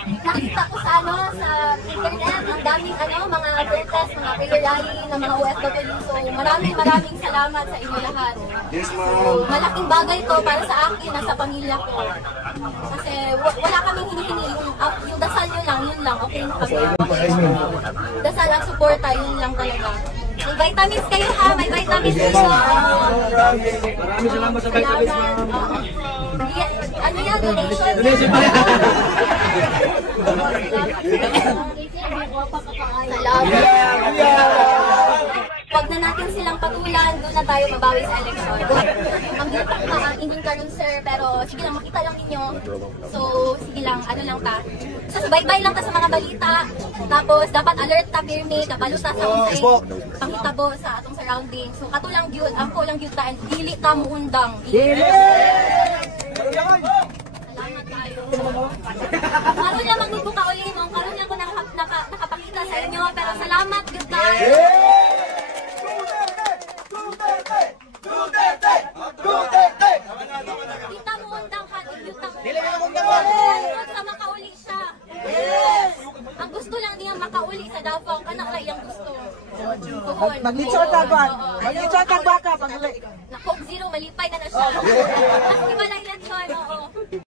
nakita ko sa internet, ang daming mga protest, mga prayer rally ng mga OFW. So maraming salamat sa inyo lahat. So, malaking bagay to para sa akin at sa pamilya ko. Kasi wala kaming hinihingi, yung dasal nyo lang, yun lang, okay na kami. Dasal ang suporta, yun lang talaga. May vitamins kayo ha, may vitamins kayo. Maraming salamat sa vitamins. Ano yan, donation? Donation pa yan. Salamat. Huwag na natin silang patulan, doon na tayo mabawi sa eleksyon. Ang yutak ka, ang inyong karon sir, pero sige lang, makita lang ninyo. So, sige lang, ano lang ta. So, subaybay lang ta sa mga balita. Tapos, dapat alert ta, pirmi, kabalo ta sa kung sa'yo, panghitabo sa atong surrounding. So, kato lang yun, ang ko lang yun ta, and dili ta muundang. Salamat tayo. Karoon lang magbubuka ulit, karoon lang ko nakapakita sa inyo, pero salamat yun ta. Kita mo undang ka, sa makauli siya. Yes! Ang gusto lang niya makauli sa Davao, kanang iyang gusto. Maglitsot ka ba? Maglitsot ka ba ka? Na Coke Zero, malipay na siya. Mas iba lang yan siya, oo.